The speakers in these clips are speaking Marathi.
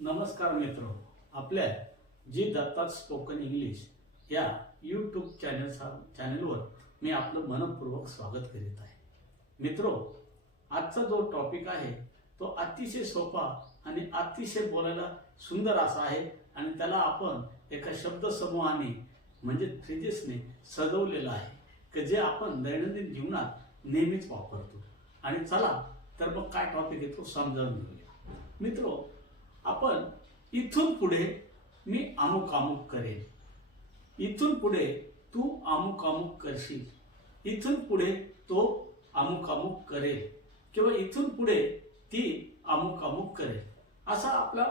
नमस्कार मित्र. आपल्या जी दत्तात स्पोकन इंग्लिश या यूट्यूब चॅनल चॅनलवर मी आपलं मनपूर्वक स्वागत करीत आहे. मित्रो आजचा जो टॉपिक आहे तो अतिशय सोपा आणि अतिशय बोलायला सुंदर असा आहे आणि त्याला आपण एका शब्दसमूहाने म्हणजे फ्रिजेसने सजवलेलं आहे की जे आपण दैनंदिन जीवनात नेहमीच वापरतो. आणि चला तर मग काय टॉपिक आहे तो समजावून घेऊया. मित्रो आपण इथून पुढे मी अमुक अमुक करेन. इथून पुढे तू अमुक अमुक करशील. इथून पुढे तो अमुक अमुक करेल. किंवा इथून पुढे ती अमुक अमुक करेल. असा आपला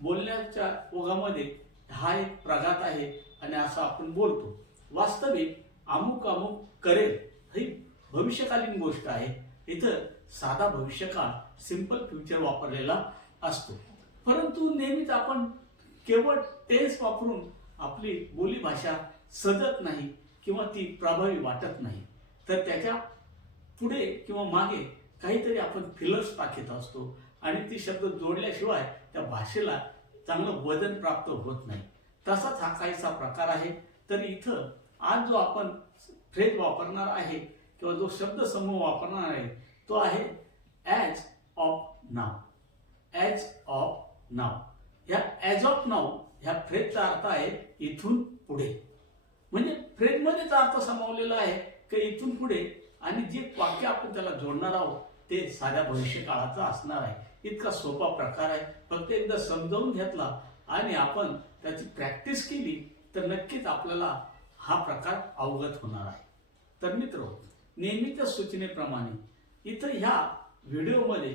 बोलण्याच्या ओघामध्ये हा एक प्रघात आहे आणि असं आपण बोलतो. वास्तविक अमुक अमुक करेल ही भविष्यकालीन गोष्ट आहे. इथं साधा भविष्यकाळ सिंपल फ्युचर वापरलेला असतो. परंतु नेहमीच आपण केवळ टेन्स वापरून आपली बोलीभाषा सजत नाही किंवा ती प्रभावी वाटत नाही. तर त्याच्या पुढे किंवा मागे काहीतरी आपण फिलर्स टाकीत असतो आणि ती शब्द जोडल्याशिवाय त्या भाषेला चांगलं वजन प्राप्त होत नाही. तसाच हा काहीसा प्रकार आहे. तर इथं आज जो आपण फ्रेज वापरणार आहे किंवा जो शब्द समूह वापरणार आहे तो आहे as of now as of now. ह्या ॲज ऑफ नाव ह्या फ्रेजचा अर्थ आहे इथून पुढे. म्हणजे फ्रेजमध्येच अर्थ सामावलेला आहे की इथून पुढे आणि जे वाक्य आपण त्याला जोडणार आहोत ते साध्या भविष्यकाळाचं असणार आहे. इतका सोपा प्रकार आहे. फक्त एकदा समजावून घेतला आणि आपण त्याची प्रॅक्टिस केली तर नक्कीच आपल्याला हा प्रकार अवगत होणार आहे. तर मित्र नेहमीच्या सूचनेप्रमाणे इथं ह्या व्हिडिओमध्ये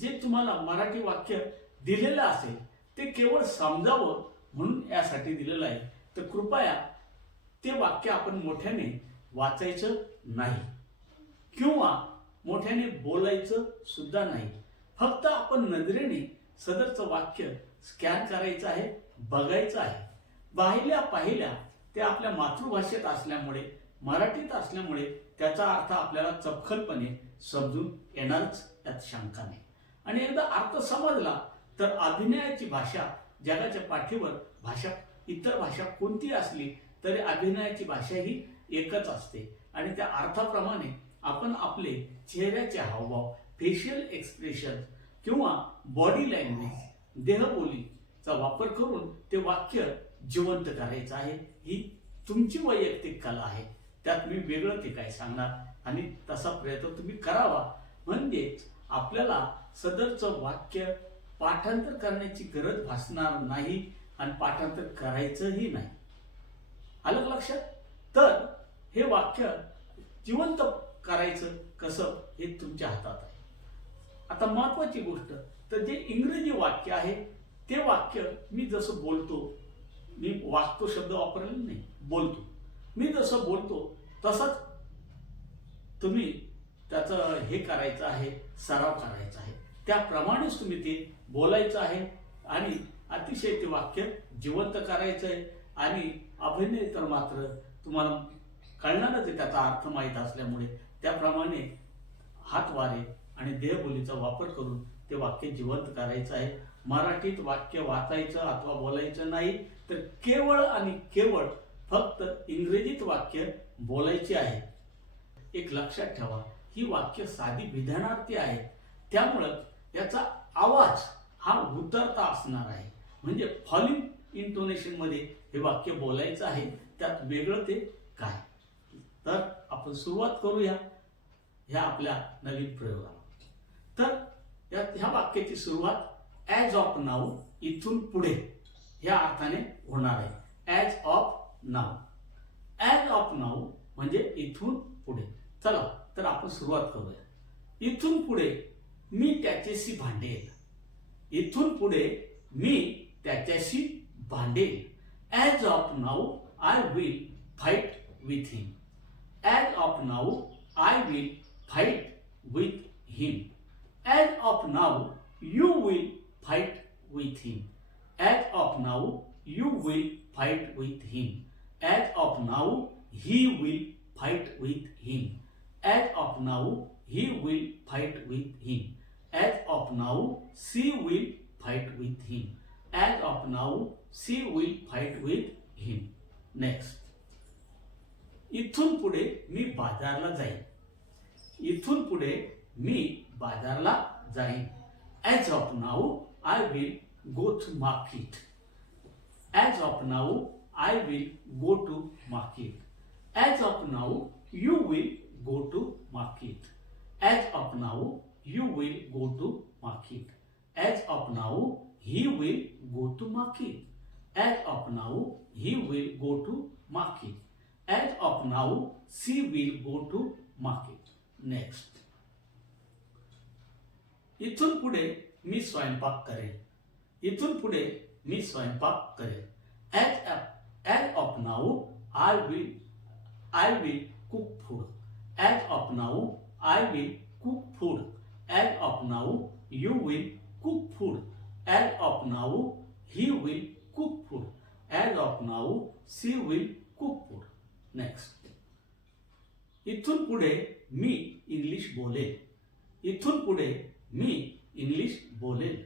जे तुम्हाला मराठी वाक्य दिलेलं असेल ते केवळ समजावं म्हणून यासाठी दिलेलं आहे. तर कृपया ते वाक्य आपण मोठ्याने वाचायचं नाही. किंवा मोठ्याने बोलायचं सुद्धा नाही. फक्त आपण नजरेने सदरचं वाक्य स्कॅन करायचं आहे बघायचं आहे. पाहिल्या पाहिल्या ते आपल्या मातृभाषेत असल्यामुळे मराठीत असल्यामुळे त्याचा अर्थ आपल्याला चपखलपणे समजून येणारच यात शंका नाही. आणि एकदा अर्थ समजला तर अभिनयाची भाषा जगाच्या पाठीवर भाषा इतर भाषा कोणती असली तरी अभिनयाची भाषा ही एकच असते. आणि त्या अर्थाप्रमाणे आपण आपले चेहऱ्याचे हावभाव फेशियल एक्सप्रेशन किंवा बॉडी लँग्वेज देहबोलीचा वापर करून ते वाक्य जिवंत करायचं आहे ही तुमची वैयक्तिक कला आहे. त्यात मी वेगळं ते काय सांगणार? आणि तसा प्रयत्न तुम्ही करावा. म्हणजेच आपल्याला सदरचं वाक्य पाठांतर करण्याची गरज भासणार नाही आणि पाठांतर करायचंही नाही. आलं लक्षात? तर हे वाक्य जिवंत करायचं कसं हे तुमच्या हातात आहे. आता महत्वाची गोष्ट तर जे इंग्रजी वाक्य आहे ते वाक्य मी जसं बोलतो मी वाचतो शब्द वापरलेला नाही बोलतो. मी जसं बोलतो तसंच तुम्ही त्याचं हे करायचं आहे सराव करायचा आहे. त्याप्रमाणेच तुम्ही ते बोलायचं आहे आणि अतिशय ते वाक्य जिवंत करायचं आहे. आणि अभिनय तर मात्र तुम्हाला कळणारच आहे त्याचा अर्थ माहीत असल्यामुळे. त्याप्रमाणे हातवारे आणि देहबोलीचा वापर करून ते वाक्य जिवंत करायचं आहे. मराठीत वाक्य वाचायचं अथवा बोलायचं नाही तर केवळ आणि केवळ फक्त इंग्रजीत वाक्य बोलायचे आहे. एक लक्षात ठेवा ही वाक्य साधी विधानार्थी आहेत त्यामुळं याचा आवाज हा उतरता असणार आहे. म्हणजे फॉलिंग इंटोनेशनमध्ये हे वाक्य बोलायचं आहे त्यात वेगळं ते काय? तर आपण सुरुवात करूया ह्या आपल्या नवीन प्रयोगाला. तर यात ह्या वाक्याची सुरुवात ॲज ऑफ नाऊ इथून पुढे ह्या अर्थाने होणार आहे. As of now as of now म्हणजे इथून पुढे. चला तर आपण सुरुवात करूया. इथून पुढे मी त्याच्याशी भांडेल. इथून पुढे मी त्याच्याशी भांडेल as of now I will fight with him as of now I will fight with him as of now you will fight with him as of now you will fight with him as of now he will fight with him As of now, he will fight with him. As of now, she will fight with him. As of now she will fight with him next इथून पुढे मी बाजारला जाईन. इथून पुढे मी बाजारला जाईन. As of now I will go to market as of now I will go to market as of now you will go to market as of now you will go to market as of now he will go to market as of now he will go to market as of now she will go to market next इथून पुढे मी स्वयंपाक करेन. इथून पुढे मी स्वयंपाक करेन. As as of now I will I will cook food as of now I will cook food as of now you will cook food as of now he will cook food as of now she will cook food next इथून पुढे मी इंग्लिश बोलेल इथून पुढे मी इंग्लिश बोलेल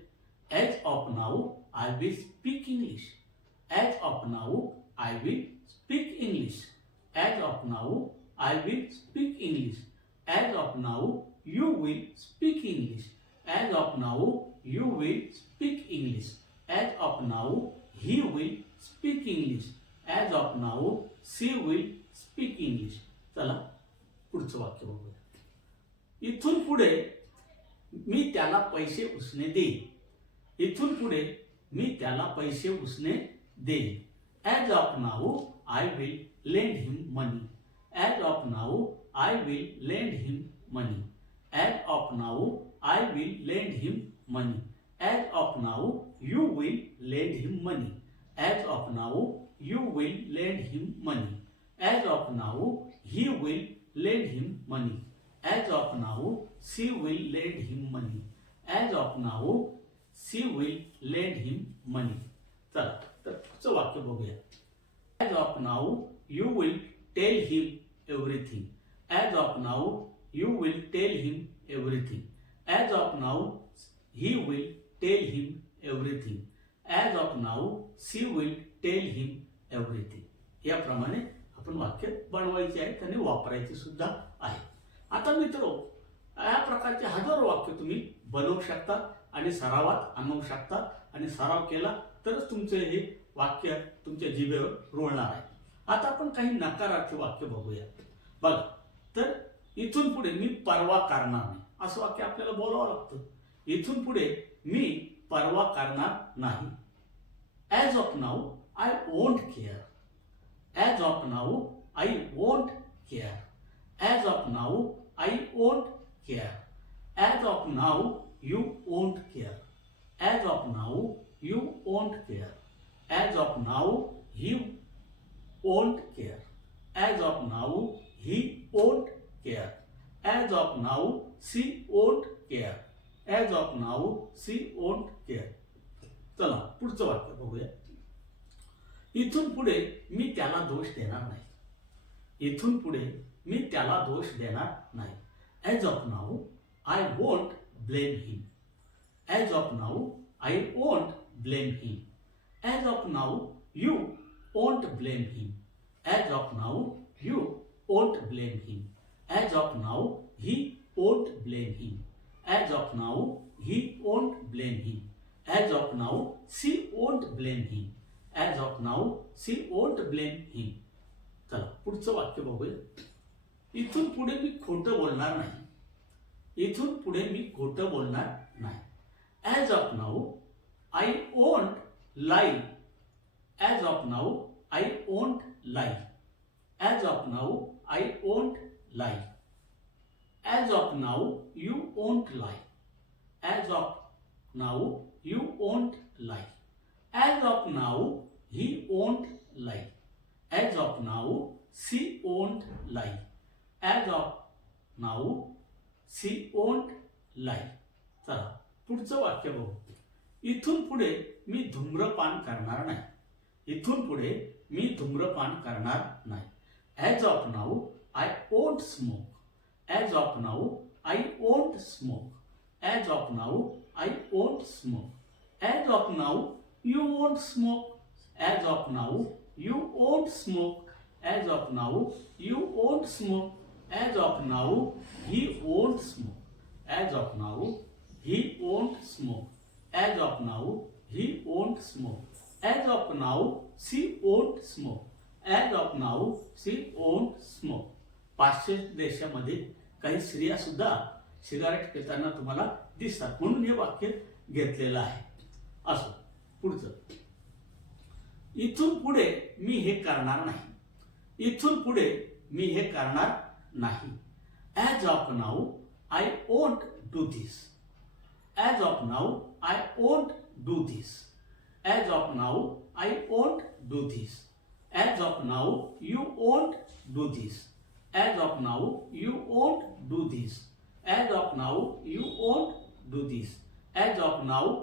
as of now I will speak English as of now I will speak English as of now I will speak English as of now you will speak English as of now you will speak English as of now he will speak English as of now she will speak English चला पुढचं वाक्य बघूया. इथून पुढे मी त्याला पैसे उसने देईन. इथून पुढे मी त्याला पैसे उसने देईन. As of now I will lend him money as of now I will lend him money as of now I will lend him money as of now you will lend him money as of now you will lend him money as of now he will money. As money as of now she will lend him money as of now she will lend him money चला तर पुढचं वाक्य बघूया. As of now you will tell him everything as of now you will tell him everything as of now he will tell him everything as of now she will tell him everything याप्रमाणे आपण वाक्य बनवायचे आहेत आणि वापरायचे सुद्धा आता मित्र या प्रकारचे हजारो वाक्य तुम्ही बनवू शकता आणि सरावात आणू शकता आणि सराव केला तरच तुमचे हे वाक्य तुमच्या जिभेवर रुळणार आहे. आता आपण काही नकारार्थी वाक्य बघूया. बघा तर इथून पुढे मी परवा करणार नाही. असं वाक्य आपल्याला बोलावं लागतं. इथून पुढे मी परवा करणार नाही. As of now I won't care as of now I won't care as of now I won't care. As of now, you won't care. As of now, you won't care. As of now, he won't care. As of now, he won't care. As of now, she won't care. As of now, she won't care. चला पुढचं वाक्य बघूया इथून पुढे मी त्याला दोष देणार नाही इथून पुढे मी त्याला दोष देणार नाही as of now I won't blame him as of now I won't blame him as of now you won't blame him. As of now, you won't blame him. As of now, he won't blame him. As of now, he won't blame him. As of now, she won't blame him. As of now, she won't blame him. चला पुढचं वाक्य बघूया इथून पुढे मी खोटं बोलणार नाही इथून पुढे मी खोटं बोलणार नाही as of now I won't lie as of now I won't lie as of now I won't lie as of now you won't lie as of now you won't lie as of now he won't lie As of now, she won't lie. As of now, she won't lie. चला पुढचं वाक्य बघू. इथून पुढे मी धूम्रपान करणार नाही. इथून पुढे मी धूम्रपान करणार नाही. As of now I won't smoke as of now I won't smoke as of now I won't smoke as of now you won't smoke as of now you won't smoke as of now you won't smoke as of now he won't smoke as of now he won't smoke as of now he won't smoke as of now she won't smoke as of now she won't smoke पाचशे देशामध्ये काही स्त्रिया सुद्धा सिगारेट पिताना तुम्हाला दिसतात म्हणून हे वाक्य घेतलेलं आहे असो पुढचं इथून पुढे मी हे करणार नाही. इथून पुढे मी हे करणार नाही. As of now I won't do this as of now I won't do this as of now I won't do this as of now you won't do this as of now you won't do this as of now you won't do this as of now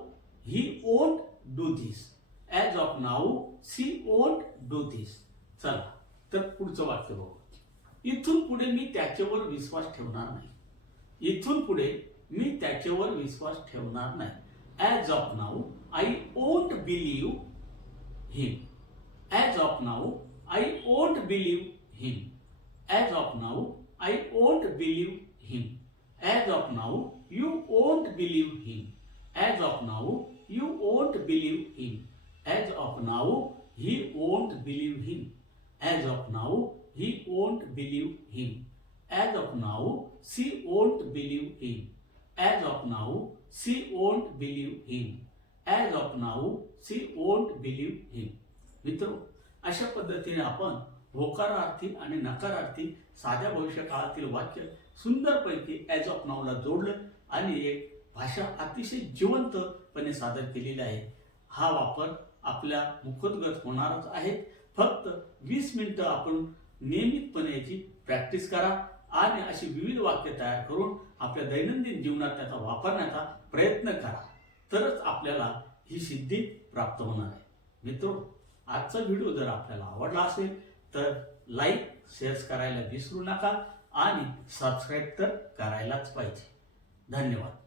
he won't do this as of now she won't do this चला तर पुढचं वाक्य बघू इथून पुढे मी त्याच्यावर विश्वास ठेवणार नाही. इथून पुढे मी त्याच्यावर विश्वास ठेवणार नाही. As of now I won't believe him as of now I won't believe him as of now I won't believe him as of now you won't believe him as of now you won't believe him as of now he won't believe him as of now he won't believe him as of now she won't believe him as of now she won't believe him as of now she won't believe him मित्र अशा पद्धतीने आपण होकारार्थी आणि नकारार्थी साध्या भविष्यकाळातील वाक्य सुंदरपैकी ॲज ऑफ नाऊला जोडलं आणि एक भाषा अतिशय जिवंतपणे सादर केलेली आहे. हा वापर आपल्या मुखोद्गत होणारच आहे फक्त वीस मिनिटं आपण नियमितपणे याची प्रॅक्टिस करा आणि अशी विविध वाक्य तयार करून आपल्या दैनंदिन जीवनात त्याचा वापरण्याचा प्रयत्न करा. तरच आपल्याला ही सिद्धी प्राप्त होणार आहे. मित्र आजचा व्हिडिओ जर आपल्याला आवडला असेल तर लाईक शेअर्स करायला विसरू नका आणि सबस्क्राईब तर करायलाच पाहिजे. धन्यवाद.